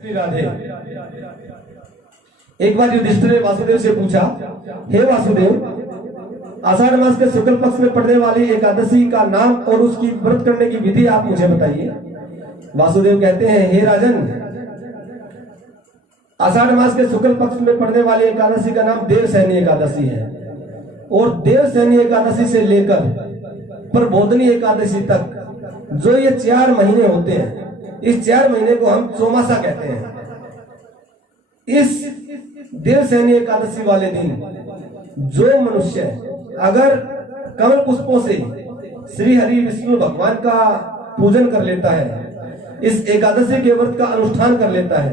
श्री राधे। एक बार युधिष्ठिर ने वासुदेव से पूछा, हे वासुदेव, आषाढ़ मास के शुक्ल पक्ष में पड़ने वाली एकादशी का नाम और उसकी व्रत करने की विधि आप मुझे बताइए। वासुदेव कहते हैं, हे राजन, आषाढ़ मास के शुक्ल पक्ष में पड़ने वाली एकादशी का नाम देवसैनी एकादशी है और देवसैनी एकादशी से लेकर प्रबोधनी एकादशी तक जो ये 4 महीने होते हैं, इस 4 महीने को हम चौमासा कहते हैं। इस देवसैनी एकादशी वाले दिन जो मनुष्य अगर कमल पुष्पों से श्री हरि विष्णु भगवान का पूजन कर लेता है, इस एकादशी के व्रत का अनुष्ठान कर लेता है,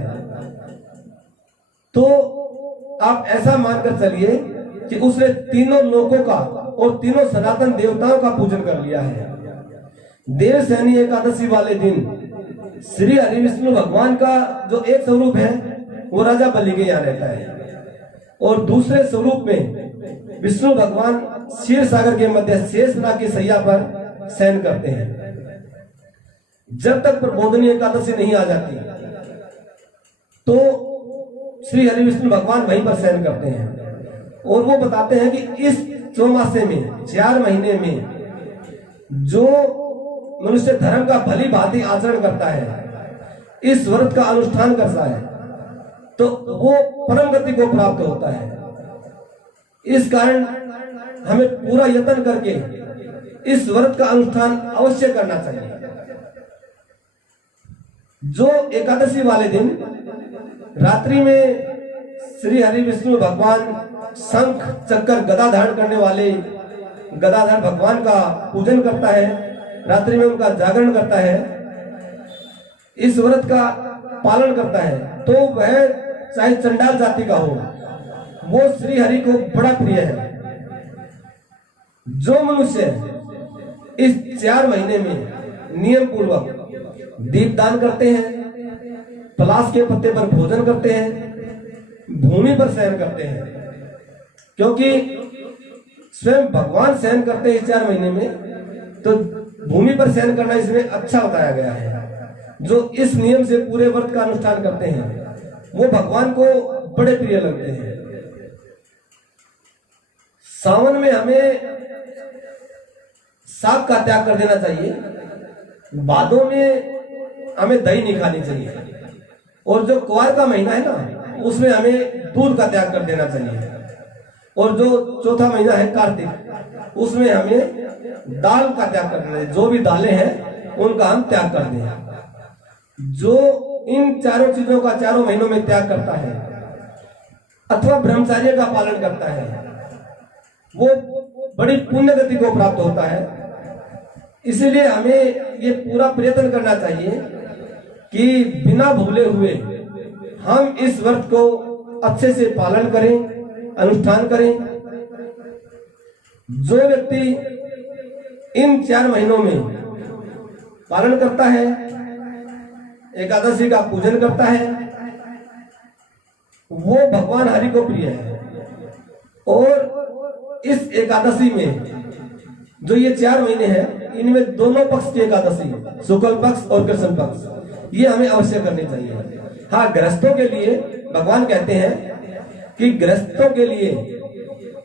तो आप ऐसा मानकर चलिए कि उसने तीनों लोकों का और तीनों सनातन देवताओं का पूजन कर लिया है। देवसैनी एकादशी वाले दिन श्री हरि विष्णु भगवान का जो एक स्वरूप है वो राजा बलि के यहाँ रहता है और दूसरे स्वरूप में विष्णु भगवान क्षीर सागर के मध्य शेषनाग की सैया पर शयन करते हैं। जब तक प्रबोधनी एकादशी नहीं आ जाती तो श्री हरि विष्णु भगवान वहीं पर शयन करते हैं और वो बताते हैं कि इस चौमासे में 4 महीने में जो मनुष्य धर्म का भली भांति आचरण करता है, इस व्रत का अनुष्ठान करता है, तो वो परम गति को प्राप्त होता है। इस कारण हमें पूरा यत्न करके इस व्रत का अनुष्ठान अवश्य करना चाहिए। जो एकादशी वाले दिन रात्रि में श्री हरि विष्णु भगवान शंख चक्कर गदा धारण करने वाले गदाधर भगवान का पूजन करता है, रात्रि में उनका जागरण करता है, इस व्रत का पालन करता है, तो वह चाहे चंडाल जाति का हो, वो श्री हरि को बड़ा प्रिय है। जो मनुष्य इस 4 महीने में नियम पूर्वक दीपदान करते हैं, पलाश के पत्ते पर भोजन करते हैं, भूमि पर शयन करते हैं, क्योंकि स्वयं भगवान शयन करते हैं इस 4 महीने में, तो भूमि पर शयन करना इसमें अच्छा बताया गया है। जो इस नियम से पूरे व्रत का अनुष्ठान करते हैं वो भगवान को बड़े प्रिय लगते हैं। सावन में हमें साग का त्याग कर देना चाहिए, भादों में हमें दही नहीं खानी चाहिए और जो कुआर का महीना है ना, उसमें हमें दूध का त्याग कर देना चाहिए और जो चौथा महीना है कार्तिक, उसमें हमें दाल का त्याग कर देना चाहिए। जो भी दालें हैं उनका हम त्याग कर दें। जो इन चारों चीजों का 4 महीनों में त्याग करता है अथवा ब्रह्मचर्य का पालन करता है, वो बड़ी पुण्य गति को प्राप्त होता है। इसलिए हमें ये पूरा प्रयत्न करना चाहिए कि बिना भूले हुए हम इस व्रत को अच्छे से पालन करें, अनुष्ठान करें। जो व्यक्ति इन 4 महीनों में पालन करता है, एकादशी का पूजन करता है, वो भगवान हरि को प्रिय है। और इस एकादशी में जो ये 4 महीने हैं, इनमें दोनों पक्ष की एकादशी, शुक्ल पक्ष और कृष्ण पक्ष, ये हमें अवश्य करनी चाहिए। हाँ, गृहस्थों के लिए भगवान कहते हैं कि गृहस्थों के लिए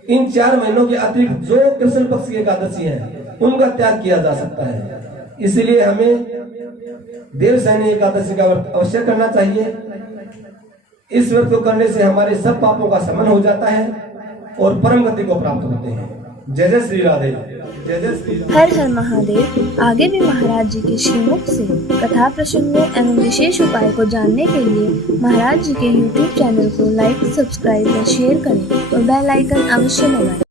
इन 4 महीनों के अतिरिक्त जो कृष्ण पक्ष की एकादशी है उनका त्याग किया जा सकता है। इसलिए हमें देवसैनी एकादशी का व्रत अवश्य करना चाहिए। इस व्रत को करने से हमारे सब पापों का शमन हो जाता है और परम गति को प्राप्त होते हैं। जय जय श्री राधे, जय जय श्री राधे। हर हर महादेव। आगे भी महाराज जी के श्रीमुख से कथा प्रसंगों एवं विशेष उपाय को जानने के लिए महाराज जी के YouTube चैनल को लाइक, सब्सक्राइब और शेयर करें और बेल आइकन अवश्य दबाएं।